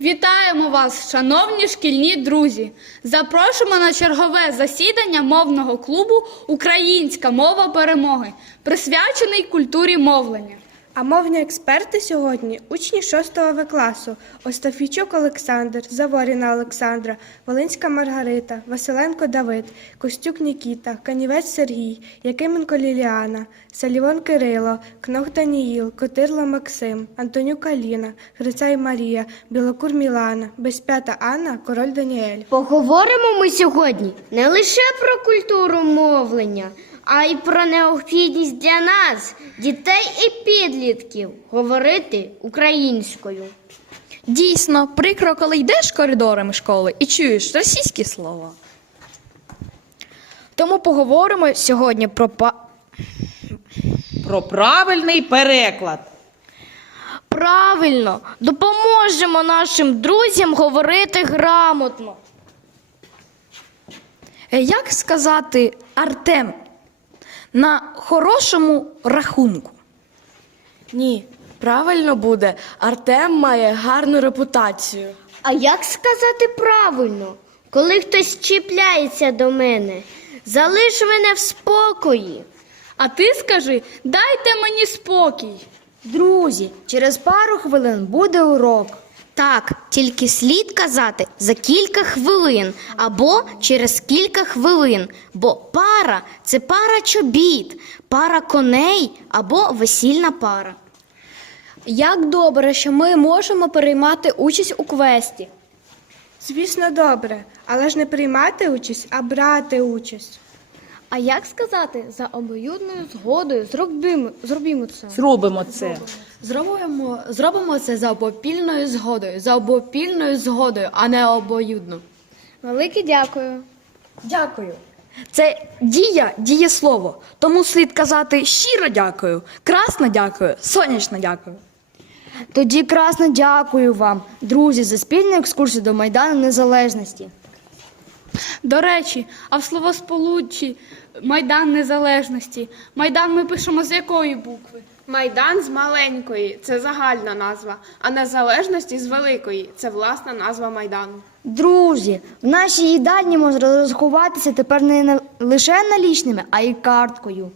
Вітаємо вас, шановні шкільні друзі! Запрошуємо на чергове засідання мовного клубу Українська мова перемоги, присвячений культурі мовлення. А мовні експерти сьогодні учні 6 В класу Остафійчук Олександр, Заворіна Олександра, Волинська Маргарита, Василенко Давид, Костюк Нікіта, Канівець Сергій, Якименко Ліліана, Салівон Кирило, Кнох Даніїл, Котирло Максим, Антонюк Аліна, Грицай Марія, Білокур Мілана, Безпята Анна, Король Даніель. Поговоримо ми сьогодні не лише про культуру мовлення, а й про необхідність для нас, дітей і підлітків, говорити українською. Дійсно, прикро, коли йдеш коридорами школи і чуєш російські слова. Тому поговоримо сьогодні про па... Про правильний переклад. Правильно, допоможемо нашим друзям говорити грамотно. Е, як сказати Артем на хорошому рахунку. Ні, правильно буде. Артем має гарну репутацію. А як сказати правильно, коли хтось чіпляється до мене? Залиш мене в спокої. А ти скажи, дайте мені спокій. Друзі, через пару хвилин буде урок. Так, тільки слід казати за кілька хвилин або через кілька хвилин, бо пара це пара чобіт, пара коней або весільна пара. Як добре, що ми можемо приймати участь у квесті. Звісно, добре, але ж не приймати участь, а брати участь. А як сказати за обоюдною згодою зробимо, зробімо це? Зробимо це. Зробимо, зробимо це за обопільною згодою, за обопільною згодою, а не обоюдно. Велике дякую. Дякую. Це дія, дієслово. Тому слід казати щиро дякую, красно дякую, сонячно дякую. Тоді красно дякую вам, друзі, за спільну екскурсію до Майдану Незалежності. До речі, а в словосполуччі Майдан Незалежності. Майдан ми пишемо з якої букви? Майдан з маленької це загальна назва, а незалежності з великої це власна назва Майдану. Друзі, в нашій їдальні можна розрахуватися тепер не на- лише налічними, а й карткою.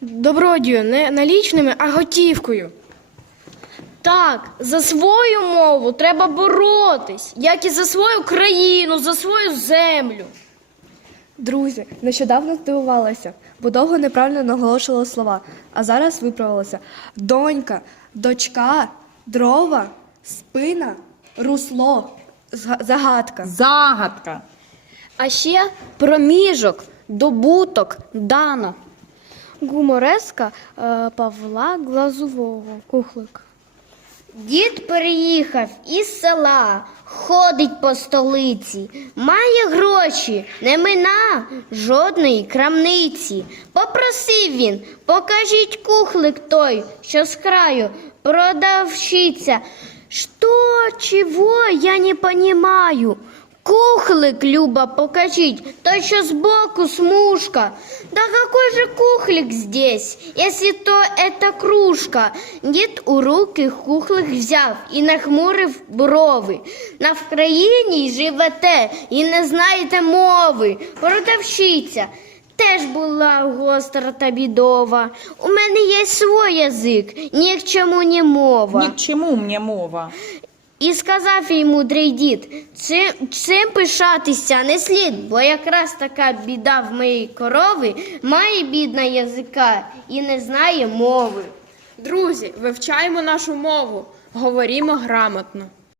Добродію, не налічними, а готівкою. Так, за свою мову треба боротись, як і за свою країну, за свою землю. Друзі, нещодавно здивувалася, бо довго неправильно наголошувала слова, а зараз виправилася. Донька, дочка, дрова, спина, русло, загадка. Загадка. А ще проміжок, добуток, дано. Гумореска е, Павла Глазового. Кухлик. Дід переїхав із села, ходить по столиці, має гроші, не мина жодної крамниці. Попросив він, покажіть кухлик той, що з краю продавщиця. Що, чого, я не понимаю. Кухлик, Люба, покажіть, той, що збоку смужка. Да какой же кухлик здесь, если то это кружка? Дід у руки кухлик взяв і нахмурив брови. На Вкраїні живете і не знаєте мови. Продавщиця. Теж була гостра та бідова. У мене є свій язик, ні к чому не мова. Ні к чому мені мова. І сказав їй мудрий дід, цим, цим пишатися не слід, бо якраз така біда в моїй корови має бідна язика і не знає мови. Друзі, вивчаємо нашу мову, говорімо грамотно.